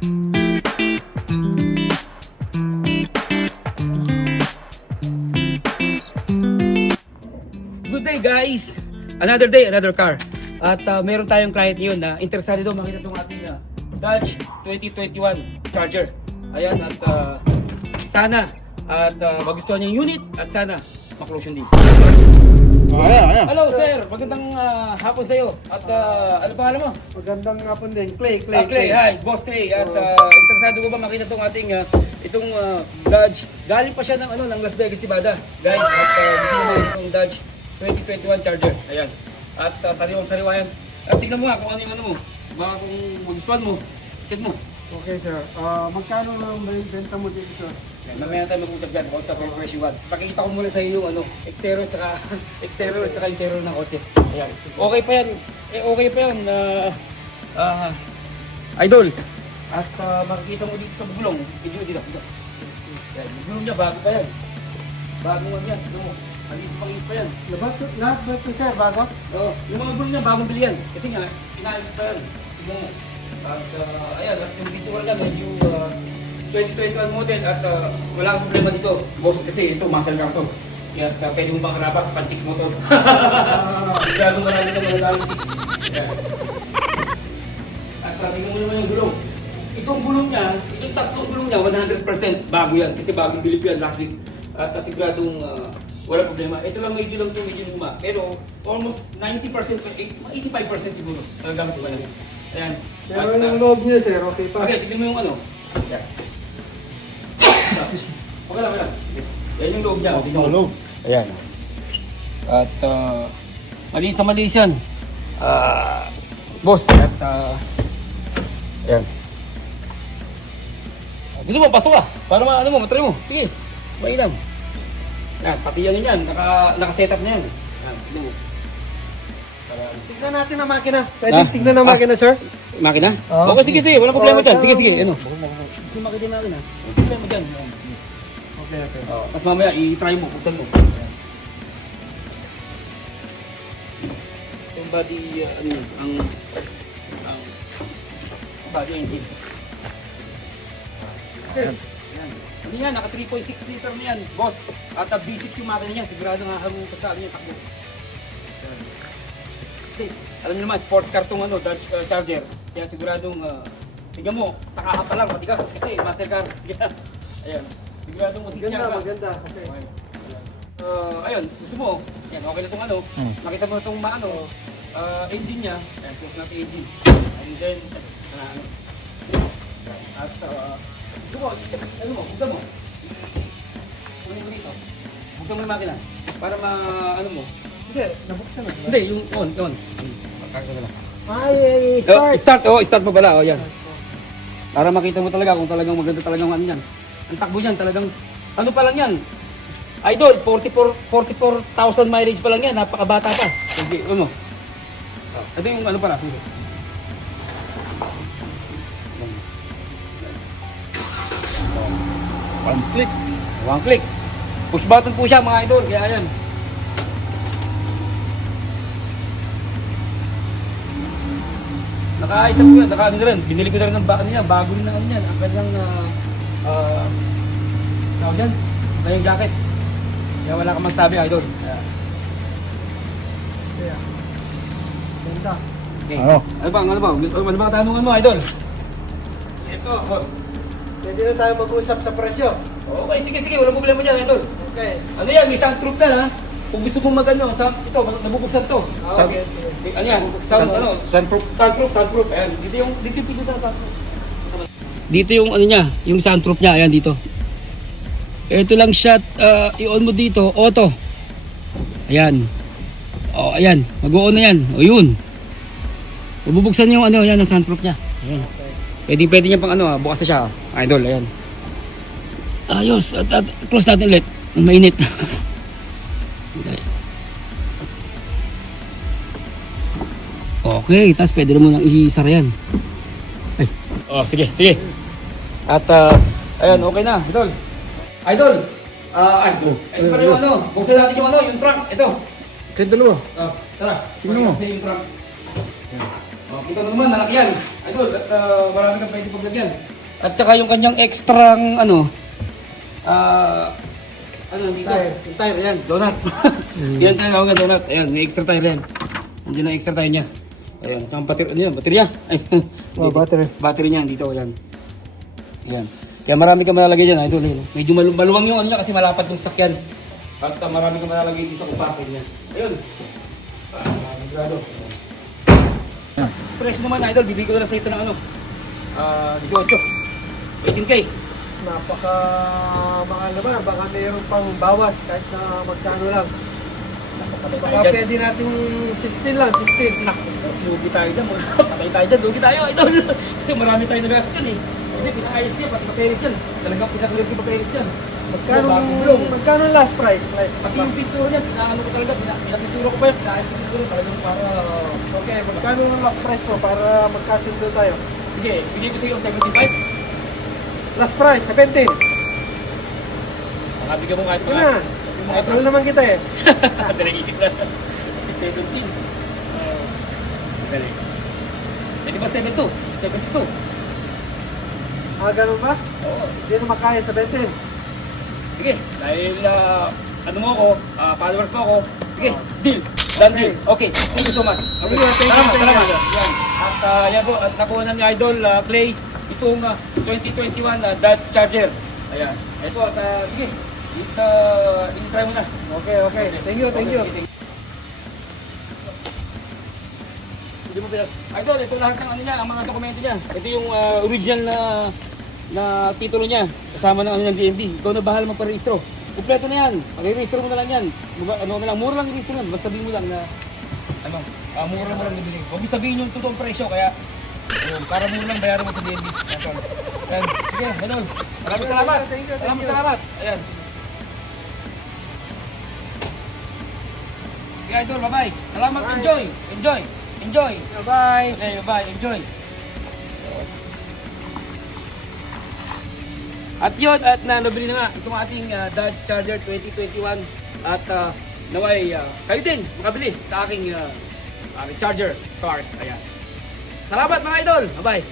Good day guys! Another day, another car. At meron tayong client ngayon na interesado daw makita itong ating Dodge 2021 Charger. Ayan, at sana at magustuhan niya yung unit at sana maklose yung deal. Ayan. Hello sir, magandang hapon sa iyo. At ano pangalan mo? Magandang hapon din. Clay. Clay, hi, Boss Clay. At interesado ko ba makita itong ating itong Dodge. Galing pa siya ng ng Las Vegas, Nevada. Guys, at gusto mo makita itong Dodge 2021 Charger. Ayan. At sariwang-sariwa yan. At tignan mo nga kung ano yung mo. Baka kung magustuhan mo, check mo. Okay, sir. Magkano lang ba yung benta mo dito, sir? Ayan, mamaya tayo mag-usap dyan about sa price you want. Pakikita ko muna sa iyo yung exterior at saka interior ng kotse. Ayan. Okay pa yan. Okay pa yan. Idol. At makikita mo dito sa gulong. Dito. Ayan, yung gulong niya bago pa yan. Bagong ano yan. Ano mo? Halito pangit pa yan. Lahat ba ito, sir? Bago? Oo. Yung mga gulong niya bagong bili yan. Kasi nga, pinahit pa yan. Tignan mo. At ayan, at yung dito niya medyo 2021 model at wala akong problema dito. Boss, kasi ito, muscle car to. Kaya pwede mo bang harapas, pan-chicks mo to. Sigurado marami ito mga At tingnan mo naman yung gulong. Itong gulong niya, itong tatlong gulong niya, 100% bago yan. Kasi bagong bilip yan last week. At siguradong wala problema. Ito lang medyo lang itong medyo luma. Pero almost 90%, 85% siguro. Ang gamit ko pa lang. Ayan. Pero yung loob niya, sir, okay pa? Okay, tignan mo yung ano. Yan. Okay lang. Yan yung loob niya. Tignan mo. loob. Ayan. At malinis na malinis yan. Boss, at ayan. Gusto mo, pasok ka. Para matry mo. Sige, mainam. Yan, pati yan yan. Naka-setup na yan. Yan, tignan mo. Tignan natin ang makina. Pwede tignan ang makina, sir? Makina? Oo. Okay, sige. Walang problema dyan. Sige. Ano? Gusto makita namin ha. Walang problema dyan. Okay. Tapos mamaya, i-try mo. Buksan mo. Yung body, ang body engine. Ayan. Ano yan? Naka 3.6 liter na yan, boss. At B6 yung makina niya. Sigurado nga harong pa sa ano yung takbo. Kasi, alam niyo naman, sports car tong Dodge Charger. Kaya siguradong, tignan mo, sa kaha pa lang, matigas. Kasi muscle car. Ayan. Siguradong masisiyaga. Maganda. Okay. Ayun, gusto mo, yan, okay na itong makita mo itong engine niya, ayan, close natin engine. And then, at, gusto mo, buksan mo. Buksan mo yung makina, para mo. Hindi, nabuksan na. Hindi, yung on. Ay, start. Start mo pala, yan. Para makita mo talaga kung talagang maganda talagang ano yan. Ang takbo niyan talagang, ano pa lang yan. Idol, 44,000 mileage pa lang yan, napakabata pa. Sige, ano? Ito yung ano pala, sige. One click. Push button po siya mga idol, kaya yan. Nakaisa po yan, naka rin. Binili ko na rin ng bago rin ng ano yan. Ang kanyang, tawag yan, ang kanyang jacket. Kaya wala kang masabi, idol. Ganda. Okay. Ano ba tanungan mo, idol? Ito, boss. Pwede na tayo mag-usap sa presyo. Okay, sige, walang problema dyan, idol. Okay. Ano yan, may sunroof na ha. Kung gusto mong magano, ito, nabubuksan to. Okay. Ano yan? Sunroof. Ayan, dito yung sunroof. Dito yung ano niya, yung sunroof niya, ayan dito. Ito lang siya, i-on mo dito, auto. Ayan. O, ayan, mag-o-on na yan. O, yun. Bubuksan yung ano, yan, ang sunroof niya. Ayan. Pwede niya pang bukas na siya. Idol, ayan. Ayos, at close natin ulit. Mainit. Okay, tapos pwede mo nang isara yan. Ay. Oh, sige. At ayan, okay na, idol. Ito pala yung buksan natin yung trunk, ito. Kaya dalawa. Tara. Tingnan mo. Yung trunk. Oh, kita mo naman, malaki yan. Idol, at marami kang pwede paglagyan. At saka yung kanyang extrang ano dito? Yung tire yan, donut. Yan tayo tawag na donut. Ayan, may extra tire yan. Nandiyan ang extra tire niya. Ayan, tsaka baterya. Ay, battery niya dito, ayan. Ayan. Kaya marami kang malalagay dyan, idol. Medyo maluwang yung ano niya kasi malapad yung sakyan. At marami kang malalagay dito sa kupakin niya. Ayun. Grado. Presyo naman, idol, bibigyan ko na sa ito ng 18. 18K. Napaka mahal naman. Baka mayroon pang bawas kahit na magkano lang. Baka pwede natin 16 lang, 16. Naku, lugi tayo dyan. Patay tayo dyan, lugi tayo, idol. Kasi marami tayo nagastos dyan eh. Kasi pinakayos niya, pati paperis yan. Talagang pinakalir yung paperis yan. Magkano last price? Pati yung pintura niya, ano ko talaga, pinapintura ko pa yan. Pinakayos yung pintura talagang para... Okay, magkano ang last price mo para magkasundo tayo? Sige, bigay ko sa iyo 75. Last price, 17. Bigyan mo kahit Ito na. Idol naman kita eh. Naisip na. 17. Galing. Pwede ba 72? 72. Ganun ba? Oo. Hindi na makaya sa 20. Sige, dahil ano mo ako, followers mo ako. Sige, deal. Done deal. Okay, thank you so much. Thank you. Salamat. Yan. At yan po, at nakuha na ni Idol Clay itong 2021 Dodge Charger. Ayan. Ito at sige, i-try mo na. Okay. Thank you. Hindi mo pinag... Idol, ito lahat ng ano niya, ang mga dokumento niya. Ito yung original na titulo niya. Kasama ng ano ng DMV. Ikaw na bahala magparehistro. Kompleto na yan. Pag-rehistro mo na lang yan. Mura lang i-rehistro yan. Basta sabihin mo lang na mura mo lang nabili. Huwag mo sabihin yung totoong presyo. Kaya para mura lang bayaran mo sa DMV. Ayan. Sige, Idol. Maraming salamat. Thank you. Maraming salamat. Ayan. Sige, Idol. Bye-bye. Salamat. Bye. Enjoy. Bye. Okay, bye. Enjoy. At yun, at nabili na nga itong ating Dodge Charger 2021 at naway kayo din makabili sa aking Charger cars. Ayan. Salamat mga idol. Bye-bye.